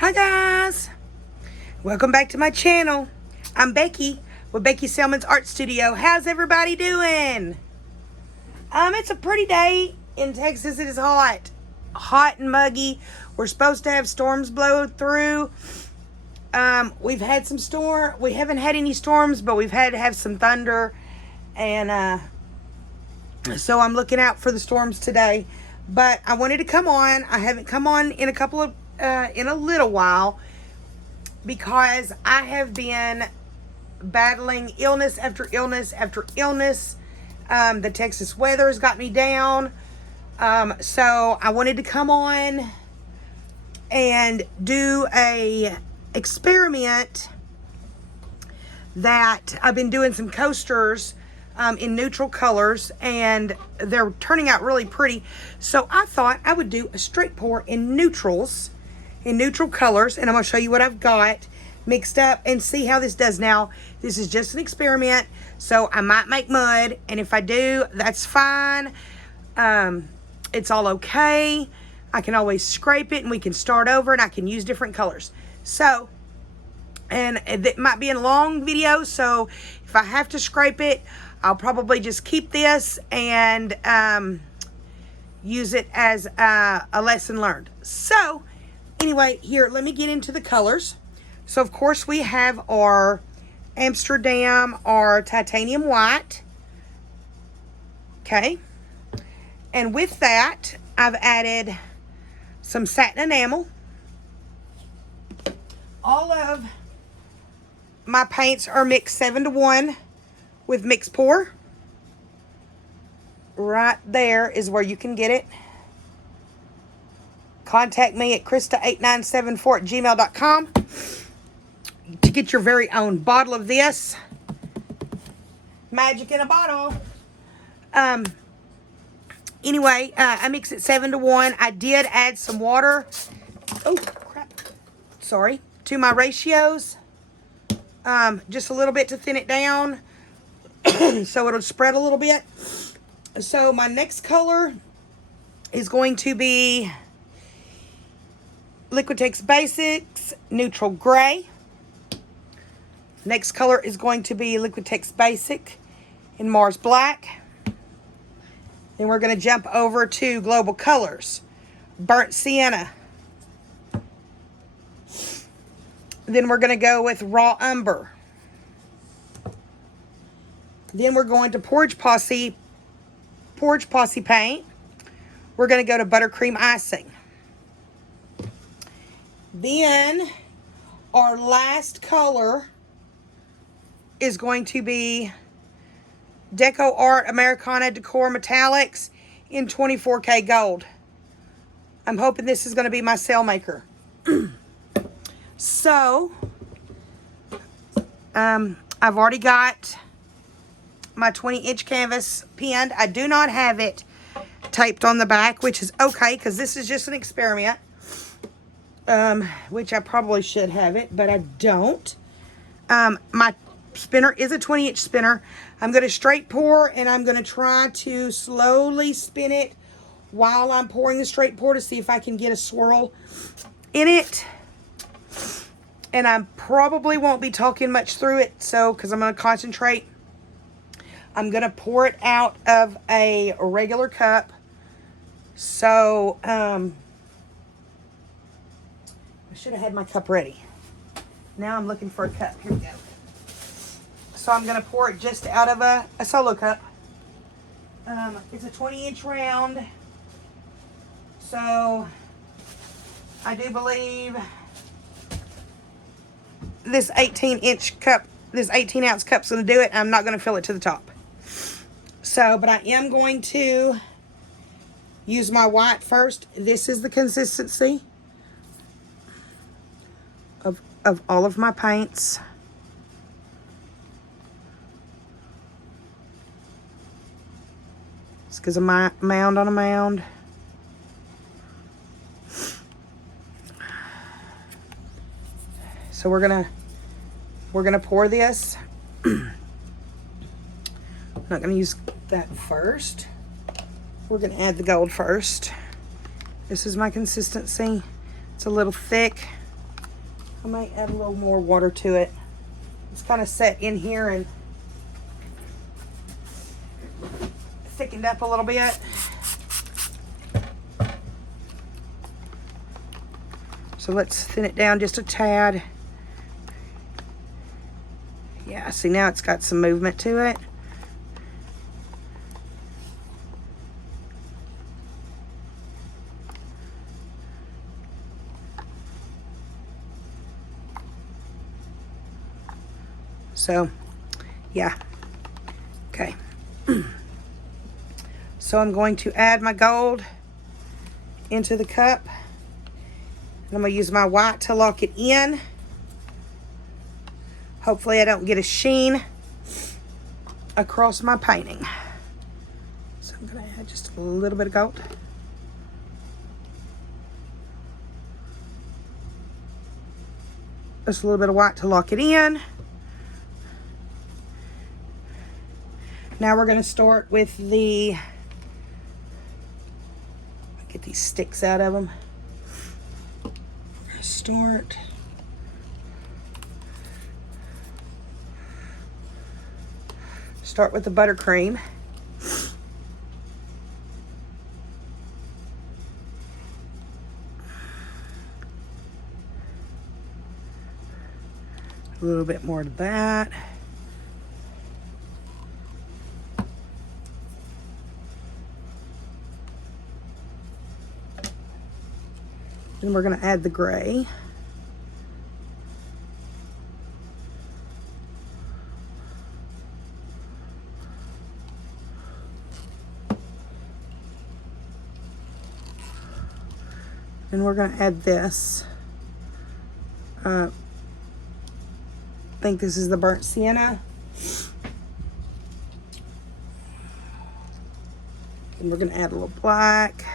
Hi guys, welcome back to my channel. I'm Becky with Becky Selman's Art Studio. How's everybody doing? It's a pretty day in Texas. It is hot and muggy. We're supposed to have storms blow through. We've had some we haven't had any storms, but we've had to have some thunder, and so I'm looking out for the storms today. But I wanted to come on. I haven't come on in a little while because I have been battling illness after illness after illness. The Texas weather has got me down. So I wanted to come on and do a experiment that I've been doing some coasters in neutral colors, and they're turning out really pretty. So I thought I would do a straight pour in neutrals, in neutral colors, and I'm going to show you what I've got mixed up and see how this does. Now, this is just an experiment, so I might make mud, and if I do, that's fine. It's all okay. I can always scrape it and we can start over, and I can use different colors. So, and it might be a long video, so if I have to scrape it, I'll probably just keep this and use it as a lesson learned. So, anyway, here, let me get into the colors. So, of course, we have our Amsterdam, our titanium white. Okay. And with that, I've added some satin enamel. All of my paints are mixed 7-to-1 with mix pour. Right there is where you can get it. Contact me at krista8974@gmail.com to get your very own bottle of this. Magic in a bottle. Anyway, I mix it 7-to-1. I did add some water. Oh, crap. Sorry. To my ratios. Just a little bit to thin it down. So it'll spread a little bit. So my next color is going to be Liquitex Basics Neutral Gray. Next color is going to be Liquitex Basic in Mars Black. Then we're going to jump over to Global Colors, Burnt Sienna. Then we're going to go with Raw Umber. Then we're going to Porridge Posse paint. We're going to go to Buttercream Icing. Then our last color is going to be Deco Art Americana Decor Metallics in 24K Gold. I'm hoping this is going to be my sail maker. So, I've already got my 20-inch canvas pinned. I do not have it taped on the back, which is okay because this is just an experiment. Which I probably should have it, but I don't. My spinner is a 20-inch spinner. I'm going to straight pour, and I'm going to try to slowly spin it while I'm pouring the straight pour to see if I can get a swirl in it. And I probably won't be talking much through it, so because I'm going to concentrate. I'm going to pour it out of a regular cup. So, I should have had my cup ready. Now I'm looking for a cup. Here we go. So I'm going to pour it just out of a solo cup. It's a 20-inch round. So I do believe this 18-inch cup, this 18-ounce cup is going to do it. I'm not going to fill it to the top. So, but I am going to use my white first. This is the consistency of all of my paints. It's because of my mound on a mound. So we're gonna pour this. I'm not gonna use that first. We're gonna add the gold first. This is my consistency. It's a little thick. I might add a little more water to it. It's kind of set in here and thickened up a little bit. So let's thin it down just a tad. Yeah, see, now it's got some movement to it. So, yeah. Okay. So I'm going to add my gold into the cup. And I'm going to use my white to lock it in. Hopefully I don't get a sheen across my painting. So I'm going to add just a little bit of gold. Just a little bit of white to lock it in. Now we're going to start with the, get these sticks out of them. Start. Start with the buttercream. A little bit more to that. Then we're going to add the gray. And we're going to add this. I think this is the burnt sienna. And we're going to add a little black.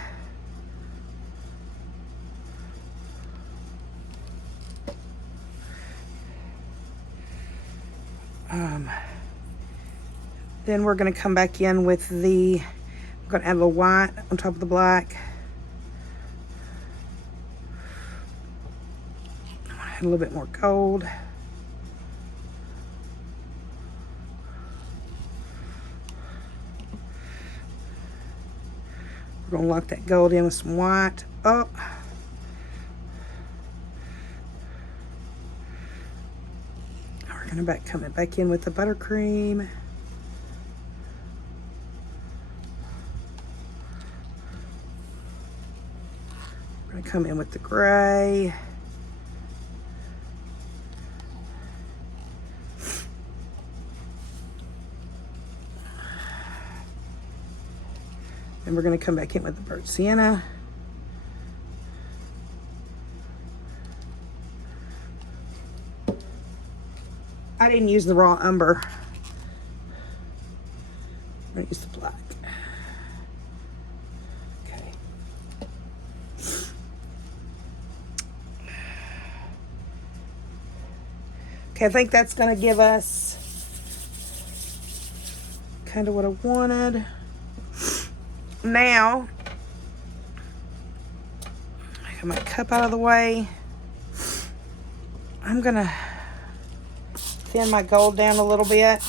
Then we're going to come back in with the, I'm going to add a little white on top of the black. I'm going to add a little bit more gold. We're going to lock that gold in with some white up. We're going to come back in with the buttercream. We're going to come in with the gray. And we're going to come back in with the burnt sienna. I didn't use the raw umber. I'm going to use the black. Okay. Okay, I think that's going to give us kind of what I wanted. Now, I got my cup out of the way. I'm going to thin my gold down a little bit.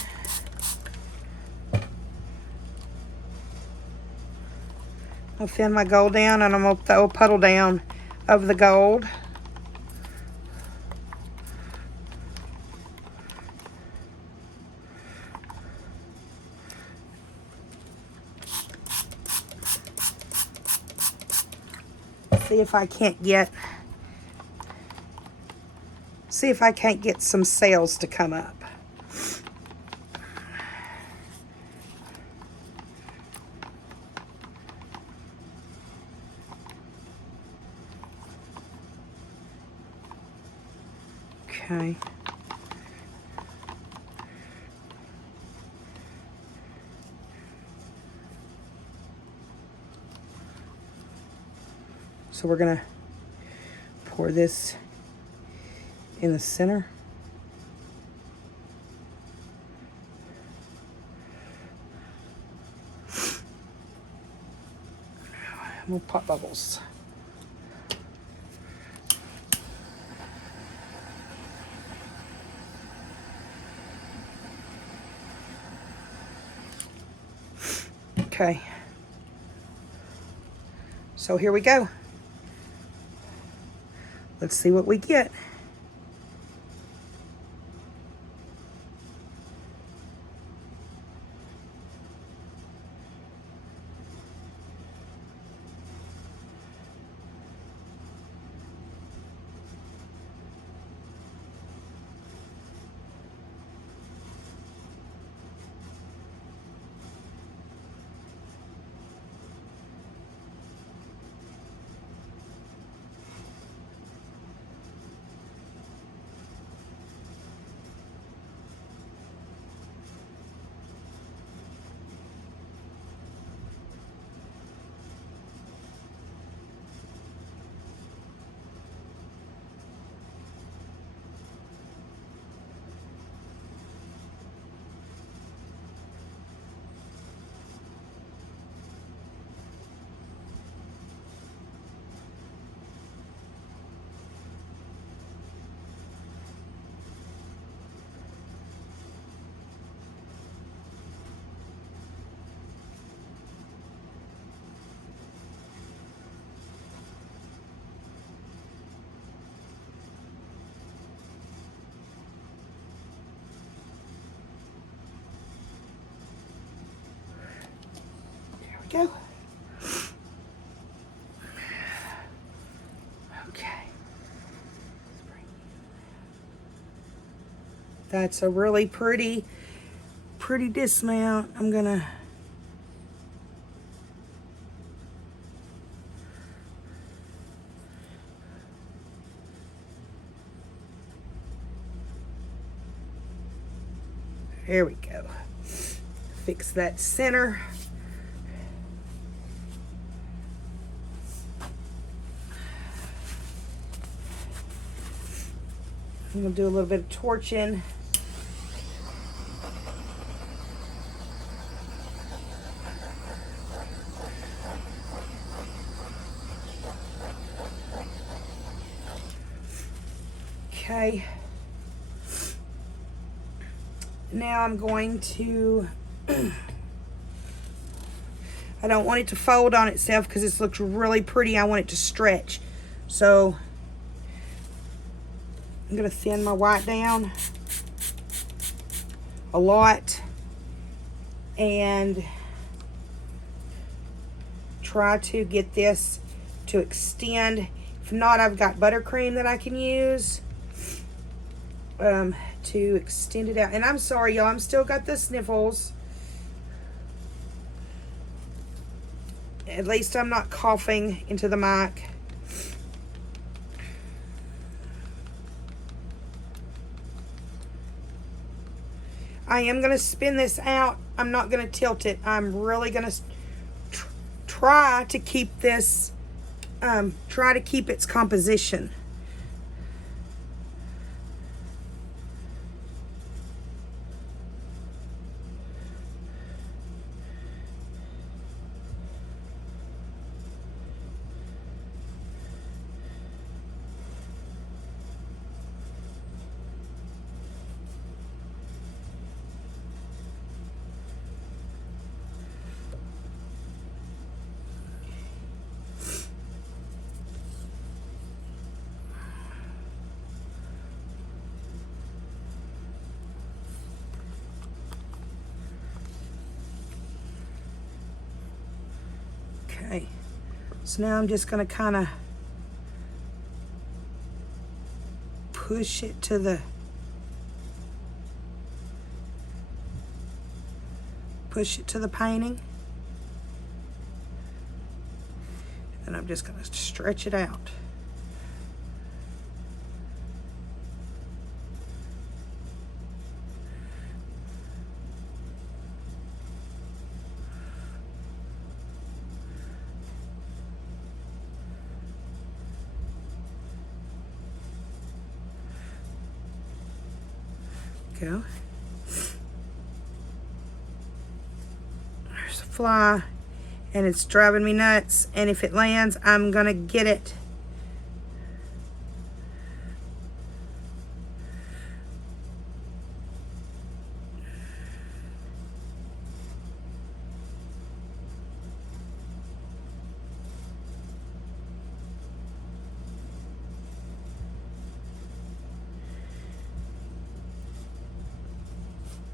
I'll thin my gold down and I'm going to throw a puddle down of the gold. See if I can't get some sails to come up. Okay. So we're gonna pour this in the center. We'll pop bubbles. Okay. So here we go. Let's see what we get. There we go. Okay. That's a really pretty dismount. I'm gonna there we go. Fix that center. I'm gonna do a little bit of torching. Okay. Now I'm going to, I don't want it to fold on itself because this looks really pretty. I want it to stretch. So I'm going to thin my white down a lot and try to get this to extend. If not, I've got buttercream that I can use to extend it out. And I'm sorry, y'all, I'm still got the sniffles. At least I'm not coughing into the mic. I am going to spin this out. I'm not going to tilt it. I'm really going to try to keep this, try to keep its composition. Okay, so now I'm just going to kind of push it to the painting, and I'm just going to stretch it out. Go. There's a fly and it's driving me nuts, and if it lands I'm gonna get it.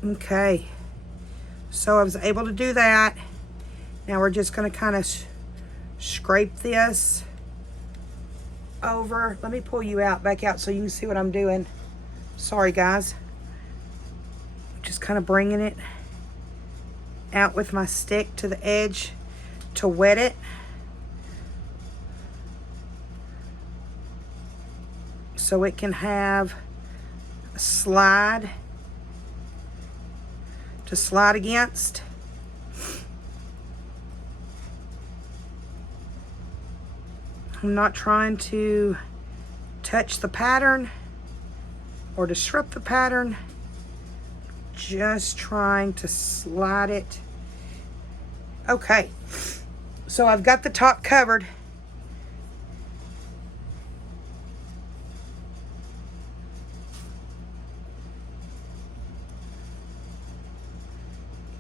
Okay, so I was able to do that. Now we're just going to kind of scrape this over. Let me pull you back out so you can see what I'm doing. Sorry guys. Just kind of bringing it out with my stick to the edge to wet it. So it can have a slide to slide against. I'm not trying to touch the pattern or disrupt the pattern, just trying to slide it. Okay, so I've got the top covered.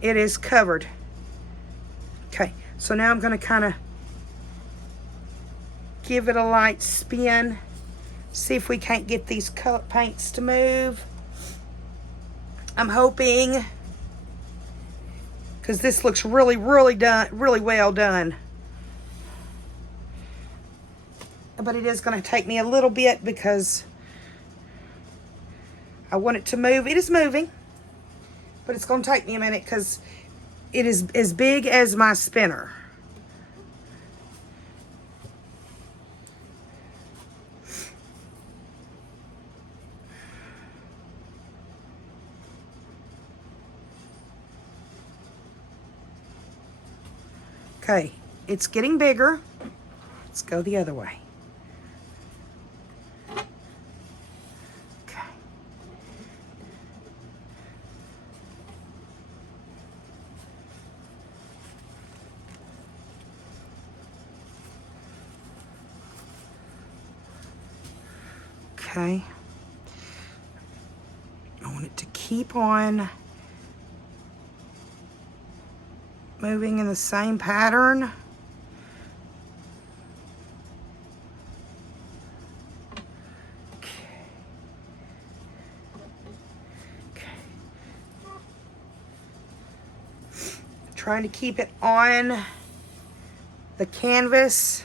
It is covered. Okay, so now I'm going to kind of give it a light spin. See if we can't get these color paints to move. I'm hoping, because this looks really well done. But it is going to take me a little bit because I want it to move. It is moving, but it's going to take me a minute because it is as big as my spinner. Okay, it's getting bigger. Let's go the other way. Okay. Okay. I want it to keep on moving in the same pattern. Okay. Trying to keep it on the canvas.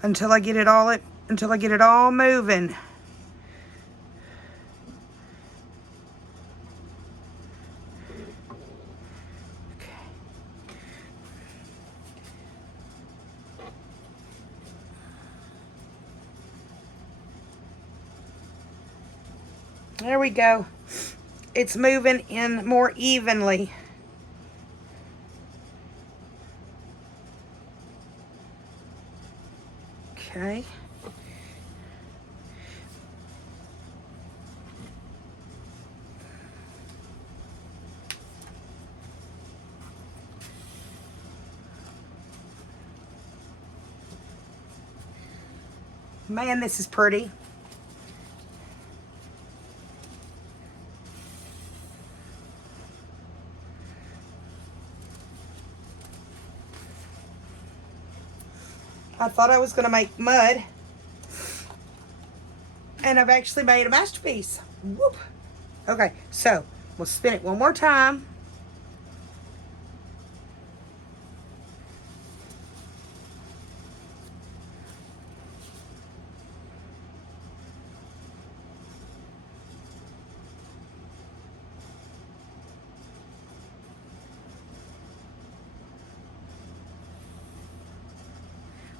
Until I get it all moving. Okay. There we go. It's moving in more evenly. Okay. Man, this is pretty. I thought I was going to make mud, and I've actually made a masterpiece. Whoop. Okay, so we'll spin it one more time.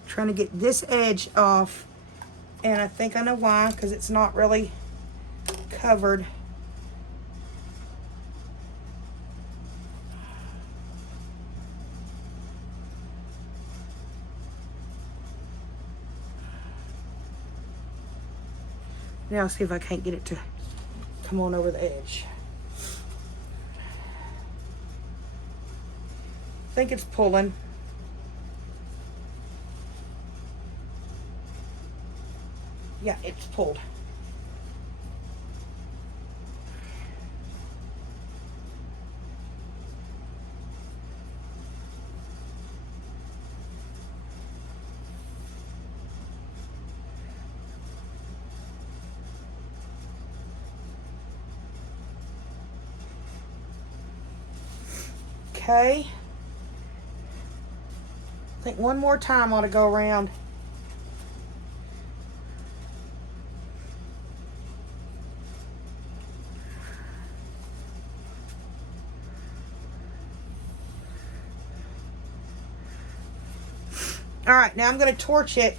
Trying to get this edge off, and I think I know why, because it's not really covered. Now see if I can't get it to come on over the edge. I think it's pulling. Yeah, it's pulled. Okay. I think one more time ought to go around. All right, now I'm going to torch it.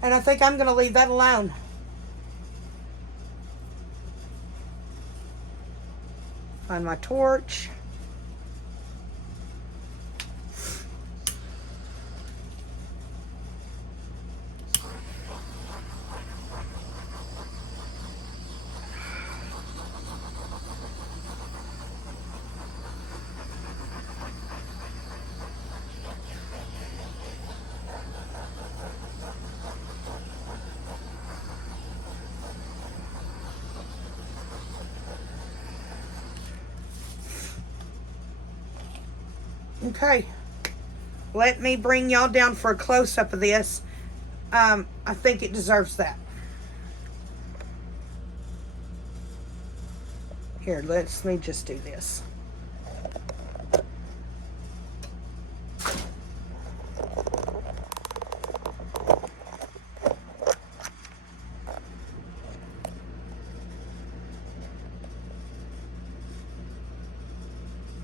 And I think I'm going to leave that alone. Find my torch. Okay, let me bring y'all down for a close-up of this. I think it deserves that. Here, let me just do this.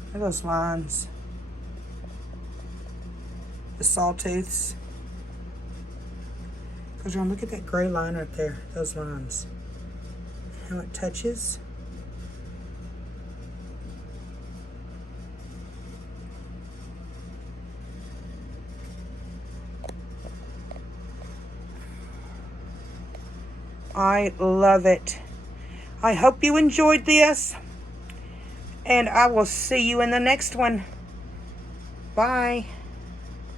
Look at those lines. The sawtooths. Goes around, look at that gray line right there. Those lines. How it touches. I love it. I hope you enjoyed this. And I will see you in the next one. Bye.